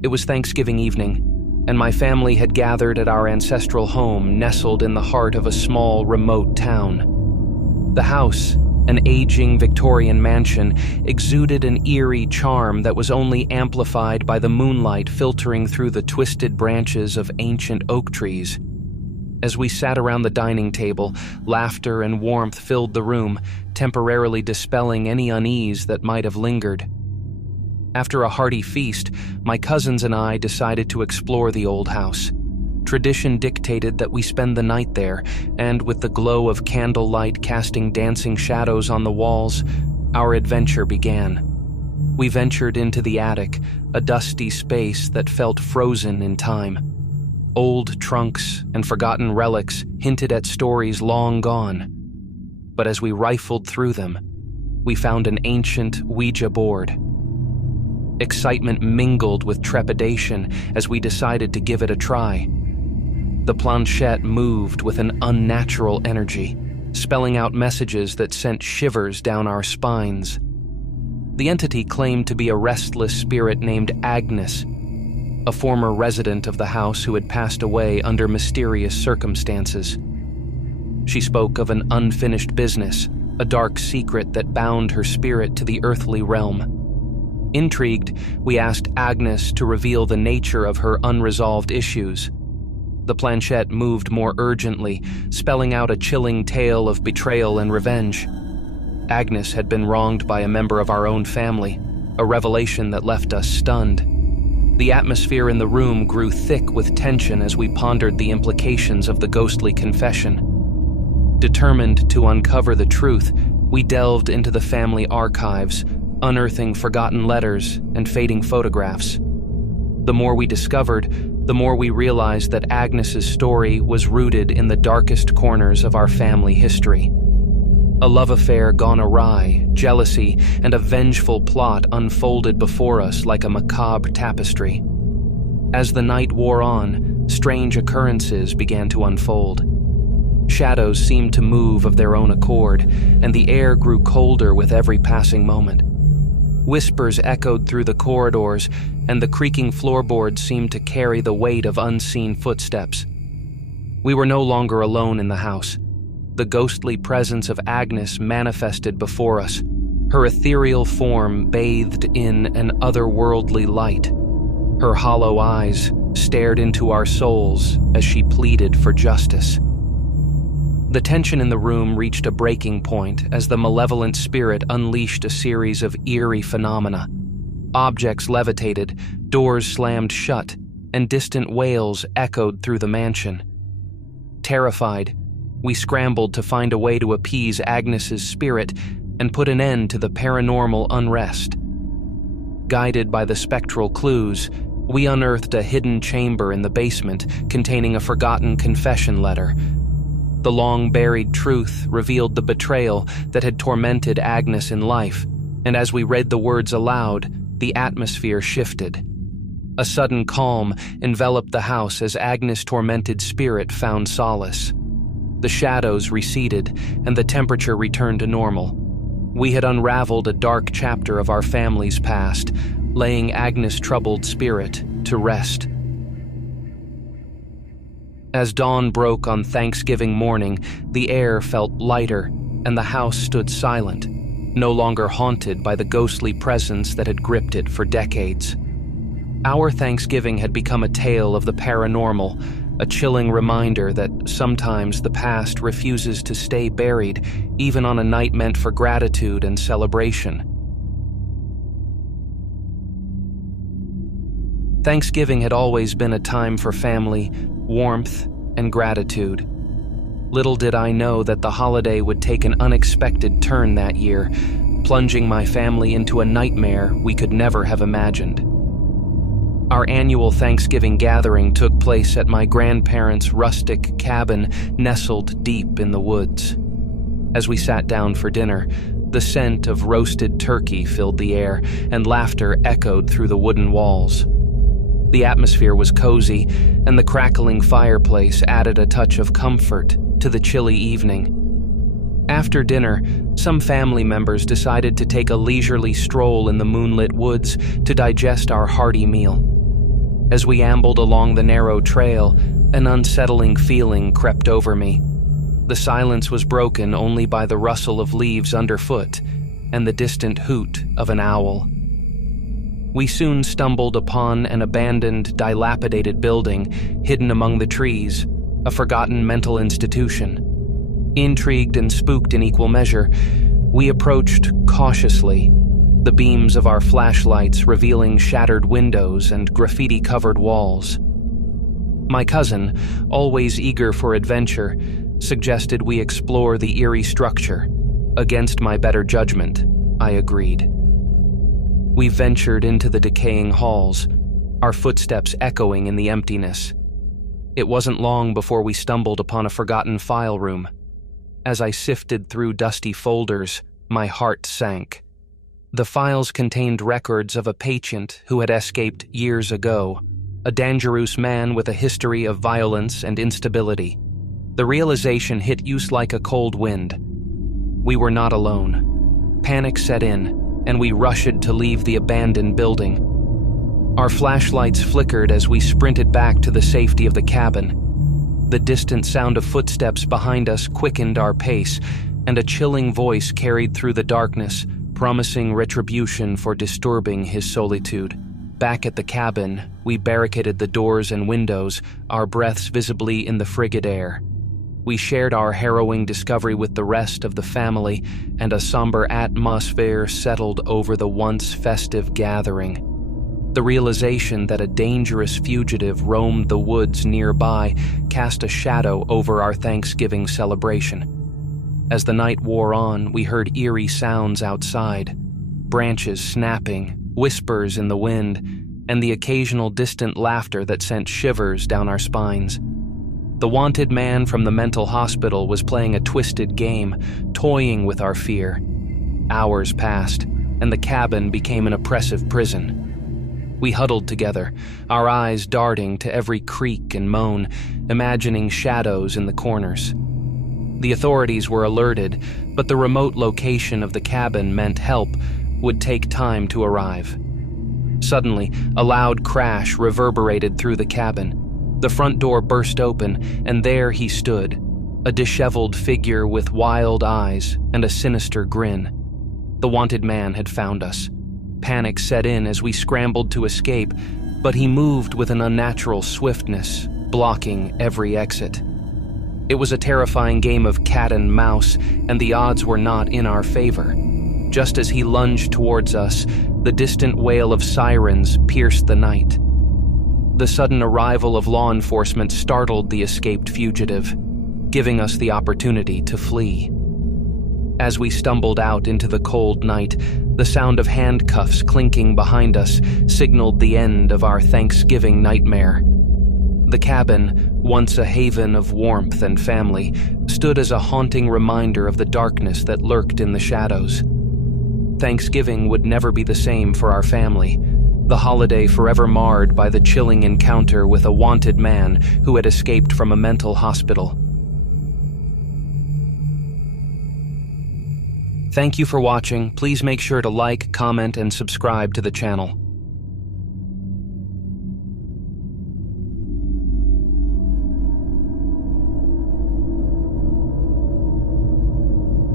It was Thanksgiving evening, and my family had gathered at our ancestral home nestled in the heart of a small, remote town. The house, an aging Victorian mansion, exuded an eerie charm that was only amplified by the moonlight filtering through the twisted branches of ancient oak trees. As we sat around the dining table, laughter and warmth filled the room, temporarily dispelling any unease that might have lingered. After a hearty feast, my cousins and I decided to explore the old house. Tradition dictated that we spend the night there, and with the glow of candlelight casting dancing shadows on the walls, our adventure began. We ventured into the attic, a dusty space that felt frozen in time. Old trunks and forgotten relics hinted at stories long gone. But as we rifled through them, we found an ancient Ouija board. Excitement mingled with trepidation as we decided to give it a try. The planchette moved with an unnatural energy, spelling out messages that sent shivers down our spines. The entity claimed to be a restless spirit named Agnes, a former resident of the house who had passed away under mysterious circumstances. She spoke of an unfinished business, a dark secret that bound her spirit to the earthly realm. Intrigued, we asked Agnes to reveal the nature of her unresolved issues. The planchette moved more urgently, spelling out a chilling tale of betrayal and revenge. Agnes had been wronged by a member of our own family, a revelation that left us stunned. The atmosphere in the room grew thick with tension as we pondered the implications of the ghostly confession. Determined to uncover the truth, we delved into the family archives, unearthing forgotten letters and fading photographs. The more we discovered, the more we realized that Agnes's story was rooted in the darkest corners of our family history. A love affair gone awry, jealousy, and a vengeful plot unfolded before us like a macabre tapestry. As the night wore on, strange occurrences began to unfold. Shadows seemed to move of their own accord, and the air grew colder with every passing moment. Whispers echoed through the corridors, and the creaking floorboards seemed to carry the weight of unseen footsteps. We were no longer alone in the house. The ghostly presence of Agnes manifested before us, her ethereal form bathed in an otherworldly light. Her hollow eyes stared into our souls as she pleaded for justice. The tension in the room reached a breaking point as the malevolent spirit unleashed a series of eerie phenomena. Objects levitated, doors slammed shut, and distant wails echoed through the mansion. Terrified, we scrambled to find a way to appease Agnes's spirit and put an end to the paranormal unrest. Guided by the spectral clues, we unearthed a hidden chamber in the basement containing a forgotten confession letter. The long-buried truth revealed the betrayal that had tormented Agnes in life, and as we read the words aloud, the atmosphere shifted. A sudden calm enveloped the house as Agnes' tormented spirit found solace. The shadows receded, and the temperature returned to normal. We had unraveled a dark chapter of our family's past, laying Agnes' troubled spirit to rest. As dawn broke on Thanksgiving morning, the air felt lighter, and the house stood silent, no longer haunted by the ghostly presence that had gripped it for decades. Our Thanksgiving had become a tale of the paranormal, a chilling reminder that sometimes the past refuses to stay buried, even on a night meant for gratitude and celebration. Thanksgiving had always been a time for family, warmth, and gratitude. Little did I know that the holiday would take an unexpected turn that year, plunging my family into a nightmare we could never have imagined. Our annual Thanksgiving gathering took place at my grandparents' rustic cabin nestled deep in the woods. As we sat down for dinner, the scent of roasted turkey filled the air, and laughter echoed through the wooden walls. The atmosphere was cozy, and the crackling fireplace added a touch of comfort to the chilly evening. After dinner, some family members decided to take a leisurely stroll in the moonlit woods to digest our hearty meal. As we ambled along the narrow trail, an unsettling feeling crept over me. The silence was broken only by the rustle of leaves underfoot and the distant hoot of an owl. We soon stumbled upon an abandoned, dilapidated building hidden among the trees, a forgotten mental institution. Intrigued and spooked in equal measure, we approached cautiously, the beams of our flashlights revealing shattered windows and graffiti-covered walls. My cousin, always eager for adventure, suggested we explore the eerie structure. Against my better judgment, I agreed. We ventured into the decaying halls, our footsteps echoing in the emptiness. It wasn't long before we stumbled upon a forgotten file room. As I sifted through dusty folders, my heart sank. The files contained records of a patient who had escaped years ago, a dangerous man with a history of violence and instability. The realization hit us like a cold wind. We were not alone. Panic set in, and we rushed to leave the abandoned building. Our flashlights flickered as we sprinted back to the safety of the cabin. The distant sound of footsteps behind us quickened our pace, and a chilling voice carried through the darkness, promising retribution for disturbing his solitude. Back at the cabin, we barricaded the doors and windows, our breaths visibly in the frigid air. We shared our harrowing discovery with the rest of the family, and a somber atmosphere settled over the once festive gathering. The realization that a dangerous fugitive roamed the woods nearby cast a shadow over our Thanksgiving celebration. As the night wore on, we heard eerie sounds outside, branches snapping, whispers in the wind, and the occasional distant laughter that sent shivers down our spines. The wanted man from the mental hospital was playing a twisted game, toying with our fear. Hours passed, and the cabin became an oppressive prison. We huddled together, our eyes darting to every creak and moan, imagining shadows in the corners. The authorities were alerted, but the remote location of the cabin meant help would take time to arrive. Suddenly, a loud crash reverberated through the cabin. The front door burst open, and there he stood, a disheveled figure with wild eyes and a sinister grin. The wanted man had found us. Panic set in as we scrambled to escape, but he moved with an unnatural swiftness, blocking every exit. It was a terrifying game of cat and mouse, and the odds were not in our favor. Just as he lunged towards us, the distant wail of sirens pierced the night. The sudden arrival of law enforcement startled the escaped fugitive, giving us the opportunity to flee. As we stumbled out into the cold night, the sound of handcuffs clinking behind us signaled the end of our Thanksgiving nightmare. The cabin, once a haven of warmth and family, stood as a haunting reminder of the darkness that lurked in the shadows. Thanksgiving would never be the same for our family, the holiday forever marred by the chilling encounter with a wanted man who had escaped from a mental hospital. Thank you for watching. Please make sure to like, comment, and subscribe to the channel.